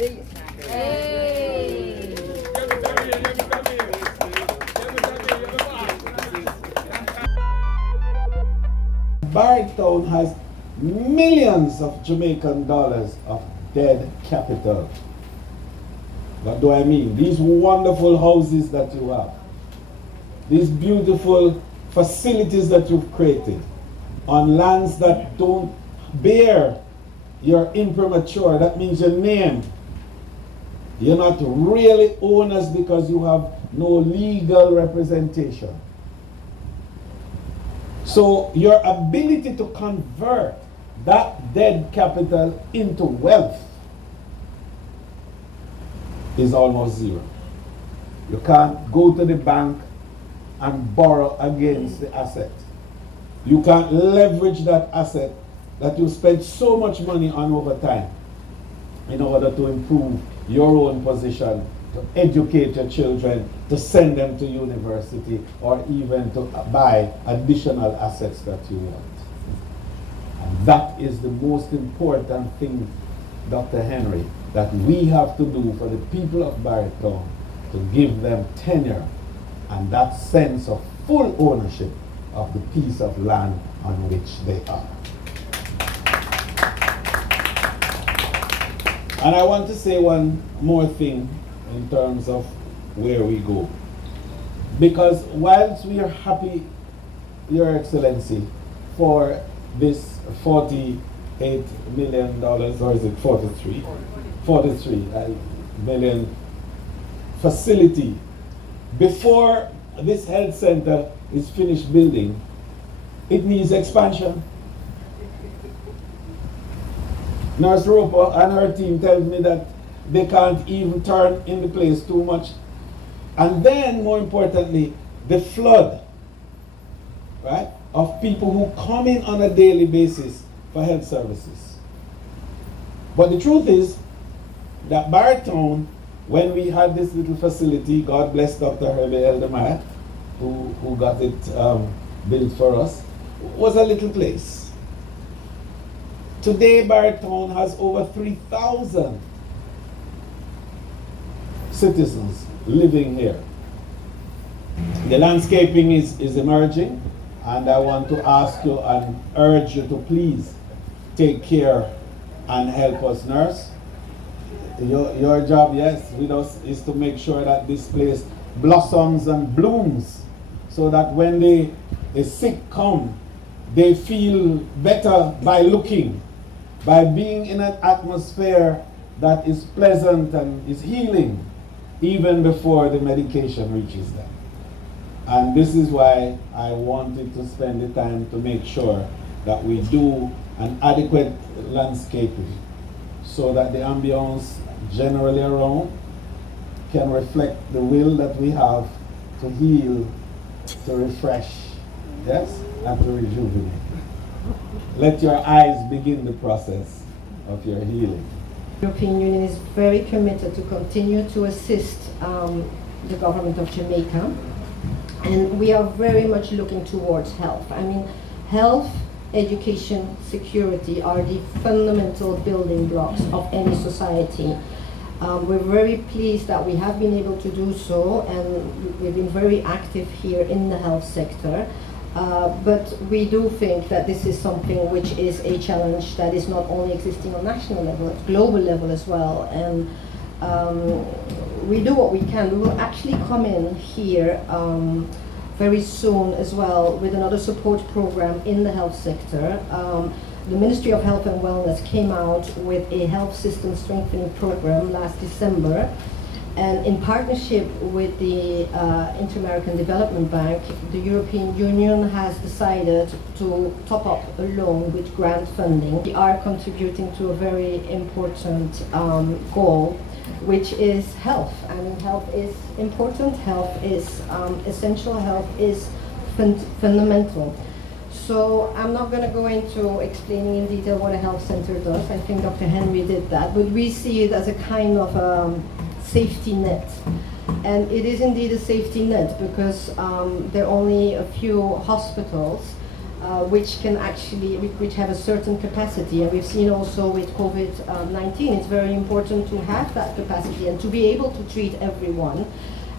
Hey. Barrett Town has millions of Jamaican dollars of dead capital. What do I mean? These wonderful houses that you have, these beautiful facilities that you've created on lands that don't bear your imprimatur, that means your name. You're not really owners because you have no legal representation. So your ability to convert that dead capital into wealth is almost zero. You can't go to the bank and borrow against the asset. You can't leverage that asset that you spent so much money on over time in order to improve your own position, to educate your children, to send them to university, or even to buy additional assets that you want. And that is the most important thing, Dr. Henry, that we have to do for the people of Barrett Town, to give them tenure and that sense of full ownership of the piece of land on which they are. And I want to say one more thing in terms of where we go. Because whilst we are happy, Your Excellency, for this $48 million, or is it 43? 43 million facility. Before this health center is finished building, it needs expansion. Nurse Roper and her team tells me that they can't even turn in the place too much. And then, more importantly, the flood, right, of people who come in on a daily basis for health services. But the truth is that Barrett Town, when we had this little facility, God bless Dr. Herbie Eldermeyer, who got it built for us, was a little place. Today, Barrett Town has over 3,000 citizens living here. The landscaping is emerging, and I want to ask you and urge you to please take care and help us, nurse. Your job, yes, with us, is to make sure that this place blossoms and blooms, so that when the sick come, they feel better by looking, by being in an atmosphere that is pleasant and is healing, even before the medication reaches them. And this is why I wanted to spend the time to make sure that we do an adequate landscaping, so that the ambience generally around can reflect the will that we have to heal, to refresh, yes, and to rejuvenate. Let your eyes begin the process of your healing. The European Union is very committed to continue to assist the government of Jamaica, and we are very much looking towards health. I mean, health, education, security are the fundamental building blocks of any society. We're very pleased that we have been able to do so, and we've been very active here in the health sector. But we do think that this is something which is a challenge that is not only existing on national level, at global level as well. And we do what we can. We will actually come in here very soon as well with another support program in the health sector. The Ministry of Health and Wellness came out with a health system strengthening program last December. And in partnership with the Inter-American Development Bank, the European Union has decided to top up a loan with grant funding. We are contributing to a very important goal, which is health. I mean, health is important, health is essential, health is fundamental. So I'm not going to go into explaining in detail what a health center does. I think Dr. Henry did that, but we see it as a kind of safety net. And it is indeed a safety net because there are only a few hospitals which have a certain capacity. And we've seen also with COVID-19, it's very important to have that capacity and to be able to treat everyone.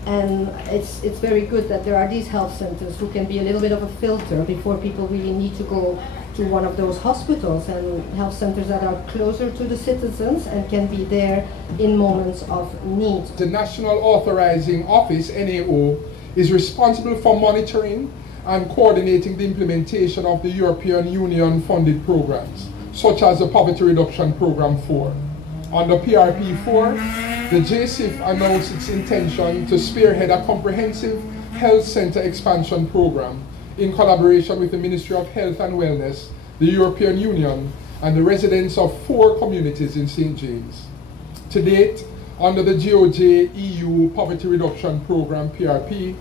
And it's very good that there are these health centers who can be a little bit of a filter before people really need to go to one of those hospitals, and health centers that are closer to the citizens and can be there in moments of need. The National Authorizing Office, NAO, is responsible for monitoring and coordinating the implementation of the European Union funded programs, such as the Poverty Reduction Program 4. Under PRP 4, the JCIF announced its intention to spearhead a comprehensive health center expansion program in collaboration with the Ministry of Health and Wellness, the European Union, and the residents of 4 communities in St. James. To date, under the GOJ EU Poverty Reduction Program, PRP,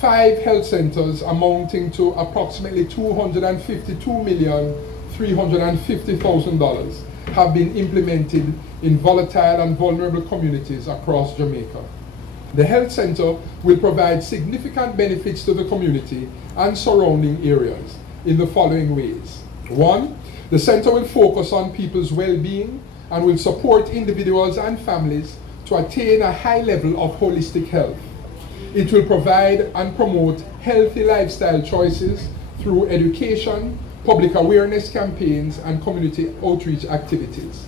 5 health centers amounting to approximately $252,350,000 have been implemented in volatile and vulnerable communities across Jamaica. The health center will provide significant benefits to the community and surrounding areas in the following ways. 1, the center will focus on people's well-being and will support individuals and families to attain a high level of holistic health. It will provide and promote healthy lifestyle choices through education, public awareness campaigns, and community outreach activities.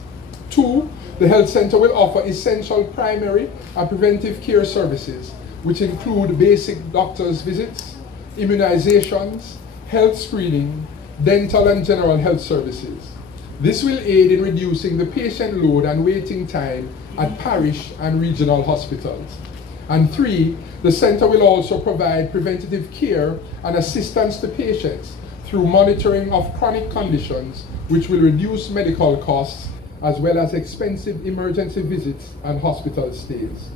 2, the health center will offer essential primary and preventive care services, which include basic doctor's visits, immunizations, health screening, dental and general health services. This will aid in reducing the patient load and waiting time at parish and regional hospitals. And 3, the center will also provide preventative care and assistance to patients through monitoring of chronic conditions, which will reduce medical costs as well as expensive emergency visits and hospital stays.